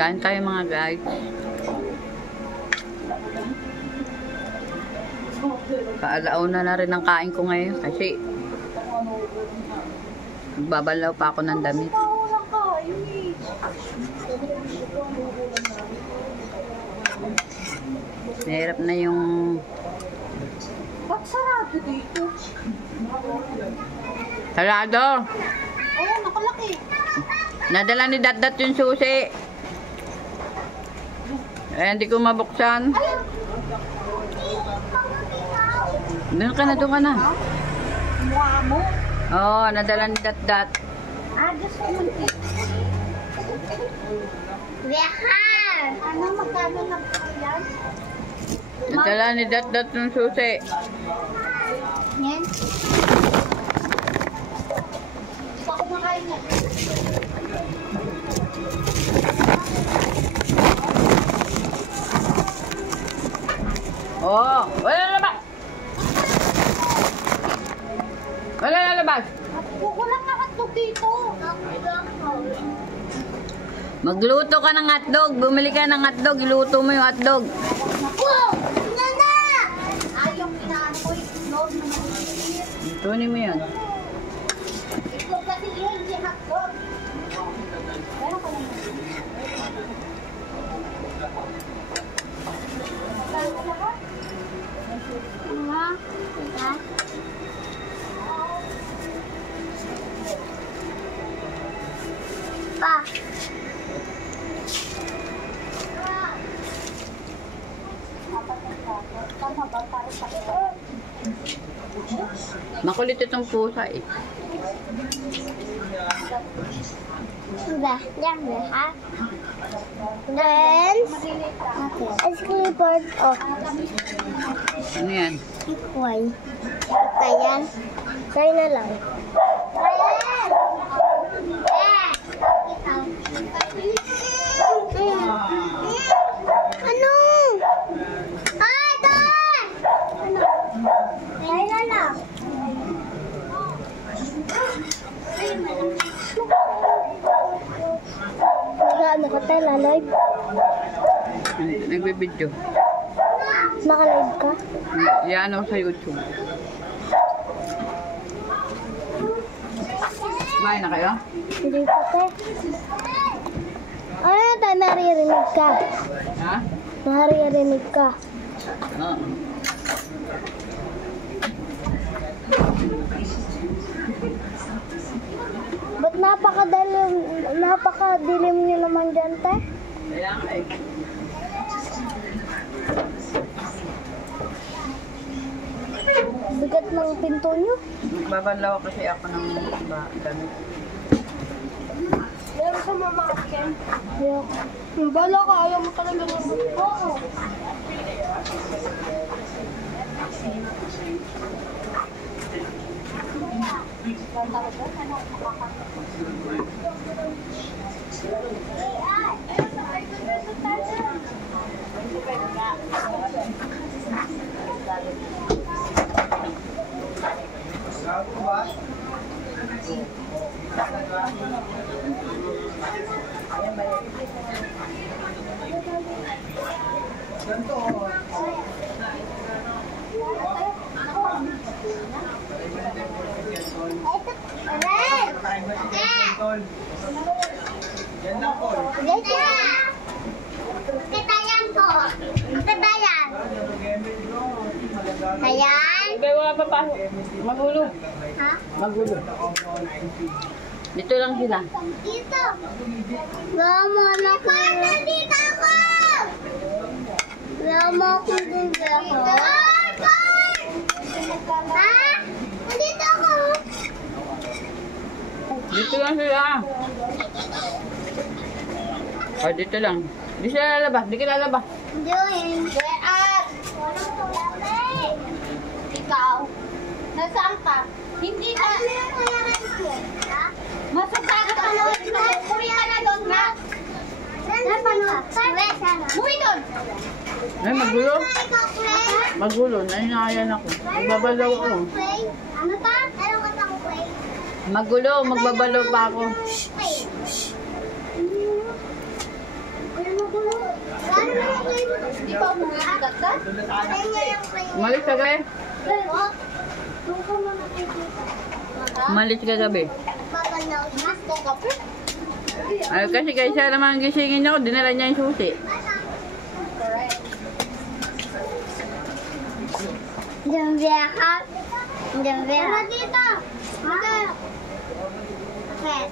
Kain tayo mga guys. Kaalauna na rin ang kain ko ngayon kasi babalaw pa ako ng damit. Mahirap na yung... Ba't sarado dito? Sarado! Oo, nakalaki. Nadala ni Dat yung susi. Eh, hindi ko mabuksan. Doon ka na, doon ka na. Mukha mo? Oo, nadala ni Dat. Ah, just one piece. Behar! Ano, magkano na po yan? Nadala ni Dat yung susi. Yan. Gusto ko makain yan. Oo, wala labas! Wala lalabas! Kukulang na hotdog dito. Magluto ka ng hotdog. Bumili ka ng hotdog. Iluto mo yung hotdog. Wow! Nana! Ayaw pinaan ko itlog na maliit. Tunin mo yun. Itlog kasi yun, hindi hotdog. Meron ka lang. Pa. Makulit itong pusa eh. Sudah, yang ha? Then, it's clipboard. Oh, Ano yan? why? Kayan. Kayan na lang. Ano? Ay, doon! Ano? Kayan na lang. Ano ka tayo, live? Nagbibidyo. Naka-live ka? Yan ako sa YouTube. Kumain na kayo? Hindi pa tayo. Ano tayo, naririnig ka? Ha? Naririnig ka. Oo. Ba't napakadilim niyo naman dyan, te? Kaya nga eh. Bigat ng pinto niyo. Babalaw kasi ako ng damit. Meron sa mama akin. Yeah. Bala ka, ayaw mo talaga naman. Oo. Katayan po. Katayan. Katayan. Pero wala pa pa. Magulo. Ha? Magulo. Dito lang sila. Dito. Mama, ako. Dito ako. Mama, ako dito ako. Ha? Dito ako. Dito lang sila. Oh, dito lang. Di sila lalabas. Di ka lalabas. Doing. Beat! Ikaw, nasaan ka? Hindi na. Masasagot ka na. Umuwi ka na doon na. Umuwi doon. Ay, magulo. Magulo. Naninayan ako. Magbabalaw ako. Ano ta? Ano ka tang play? Magulo. Magbabalaw pa ako. Di pa mo nagsigat ka? Ano niya yung plate? Umalis ka gabi. Oh, doon ka muna kay tita. Umalis ka gabi. Babalaw siya. Gusto ka pa? Ay, kasi kaya siya naman gisingin ako, dinala niya yung susi. Correct. Diyan ka. Diyan ka. Ano dito? Ano? Okay.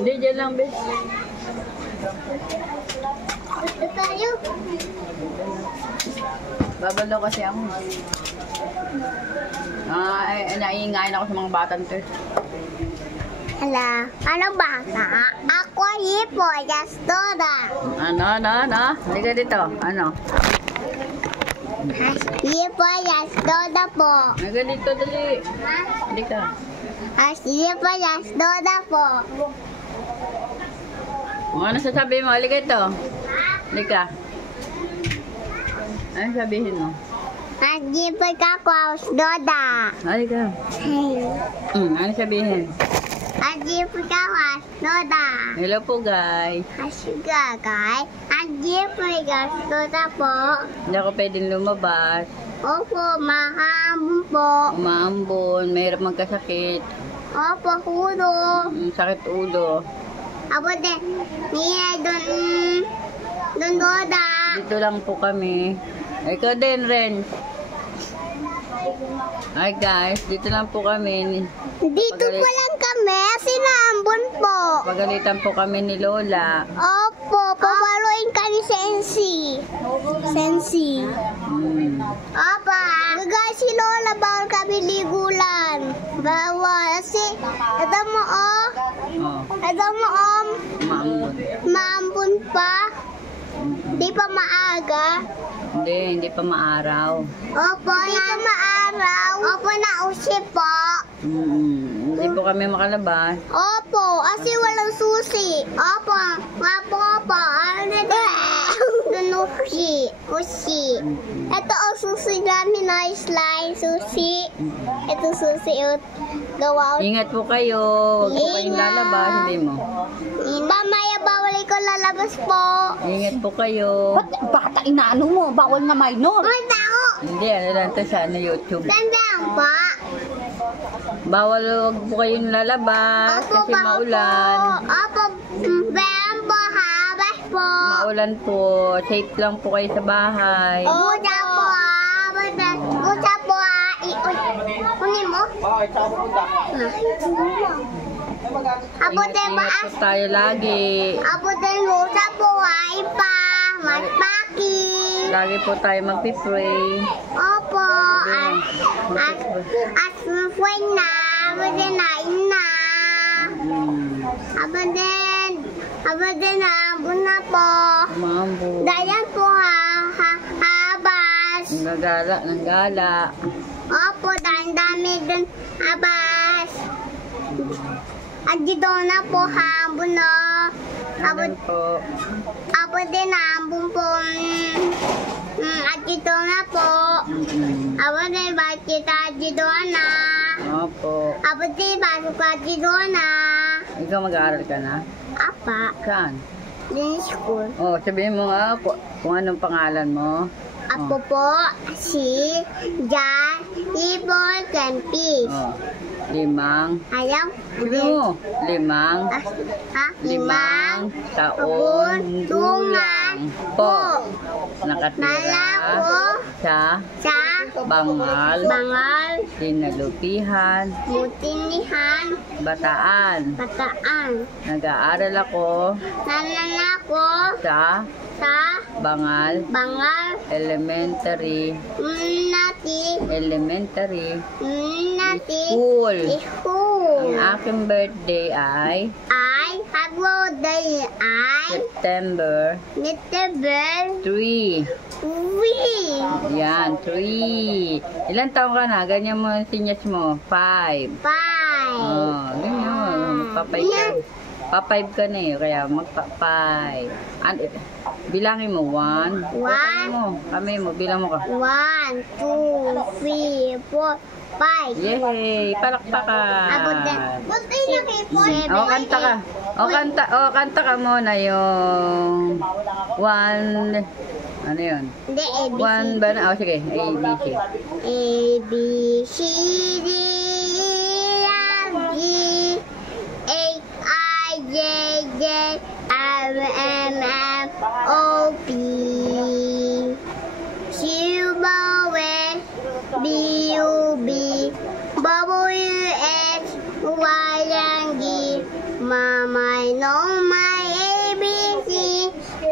Hindi, dyan lang, be. Ito tayo. Babalo kasi ako. Naiingayin ako sa mga batang to. Hala, ano bata? Ako hipo, Yastoda. Ano? Halika dito. Ano? Hipo, Yastoda po. Halika dito, dali. Ha? Halika. Hipo, Yastoda po. Ano sasabihin mo? Halika dito. Halika. Ano sabihin mo? Hipo ka ko, Yastoda. Halika. Hey. Ano sabihin? Hipo ka ko, Yastoda. Hello po, guys. Asiga, guys. Hipo, Yastoda po. Hindi ako pwedeng lumabas. Opo, mahambon po. Umaambon. Mahirap magkasakit. Opo, hulo. Sakit ulo. Apo din, niya doon Doda. Dito lang po kami. Ikaw din, Ren. Hi guys, dito lang po kami. Dito pa lang kami, sinambon po. Pagalitan po kami ni Lola. Opo, papaluin ka ni Sensi. Sensi. Opo, gagay si Lola, bawal kami ligulan. Bawal. Kasi, ito mo Oh, umaambon. maambon pa. Di pa maaga. Hindi pa maaraw. Opo, di pa maaraw. Opo, nausip po. Hindi po kami makalabas. Opo, kasi walang susi. Opo, opo. Ano na susi. Ito ang susi namin na slime susi. Ito susi yung gawa. Ingat po kayo. Huwag po kayong lalabas. Hindi mo. Mamaya bawal ko lalabas po. Ingat po kayo. Ba't bata inaano mo? Bawal nga minor. May tao. Hindi, ano lang to sa YouTube. Dandang pa. Bawal, huwag po kayong lalabas Opo, kasi maulan. Opo, bembo habas po. Maulan po. Safe lang po kayo sa bahay. Buta po Buta po kunin mo? Apo din ba Ingat po tayo lagi. Apo din buta po pa. Magpaki. Lagi po tayo magpipray. Opo. At friend na. Apo din na ina. Apo din na ambun na po. Umambon. Dayan po habas. Nanggala. Opo, dami din abas. At dito na po hambon na. Ayan po. Apo din hambon po. At dito na po. Apo din ba't kita dito na. Opo. Apo din ba't ka dito na. Ikaw mag-aaral ka na? Apa, Saan? din school. Oh, sabihin mo nga kung anong pangalan mo. Apo po, si Jan Ibon Kempis. Oh, 5. Ayaw, Sabihin mo, 5. 5 taon dungan po. Nakatira sa Bangal, Sinalupihan, Butinihan, Bataan. Nag-aaral ako Nananako, sa sa Bangal Bangal, Elementary Nati, School. School. Ang aking birthday ay Hagloday September 3. Yan, 3. Ilan taon ka na? Ganyan mo ang sinyas mo. 5. Oh, ganyan mo. Magpa-5 ka. Pa-5 ka na eh. Kaya magpa-5. Bilangin mo. 1. Kami mo. Bilang mo ka. 1, 2, 3, 4, 5. Yay! Palakpakan! Buti na kay Oh, kanta ka. Kanta ka muna yung one, ano yun? Hindi, A, B, C. One banana. Sige, A, B, C. A, B, C, D, E, F, G, H, I, J, J, L, M, N, O, P, Q, R, B, U, B, W, X, Y, and Z. Mama, I know my ABC.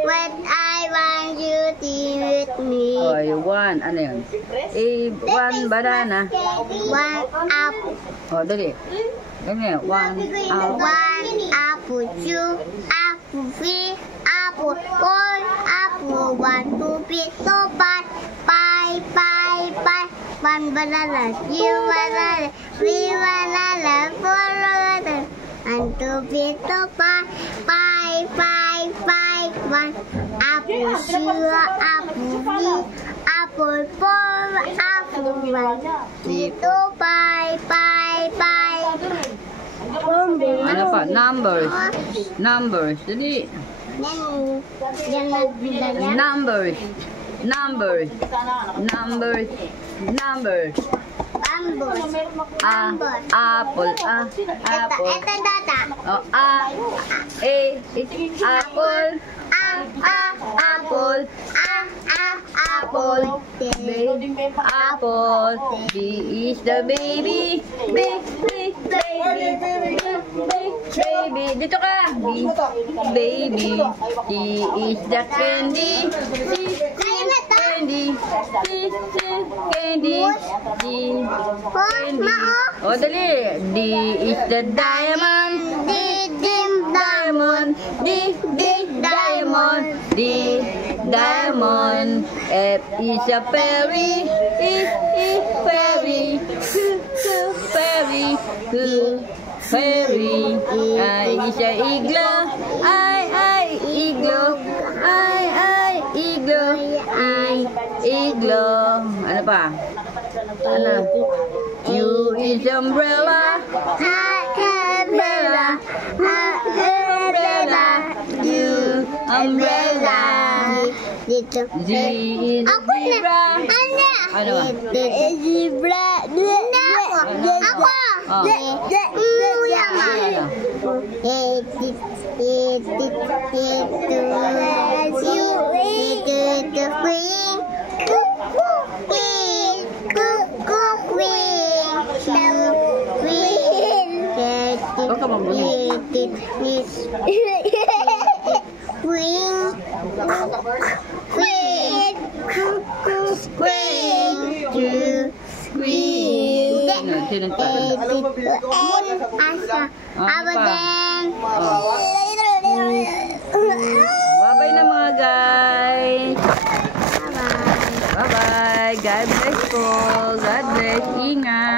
What I want you to with me. Oy, one, ano yun? One banana. One apple. Dali. Ganyan, one apple. One apple, two apple, three apple, four apple, 1, 2, 3, 4, 5, 5. One banana, two banana, three banana, four banana, 1, 2, 3, 4, 5. One apple, two apple, three apple, four apple, 1, 2, 3, 4, 5. Ano pa? Numbers. Numbers. Dali. Numbers. Numbers. Numbers. Numbers. Apple. Apple. Ito data. Apple. Apple. Apple. Apple. B is the baby. Baby. Dito ka. Baby. C is the candy. Candy. Candy. Candy. Dali. D is the diamond. Diamond. Diamond. D. Diamond. F is a fairy. Fairy. Fairy. Fairy. I is a igloo. Igloo. Igloo. Igloo. Ano pa? Ano? U is umbrella. Umbrella. U umbrella. Dito. Z is zebra. Ano ba? Zebra. Ako. Huwag ka magbunyi. Bye-bye na mga guys. Bye-bye. God bless po. God bless. Ingat.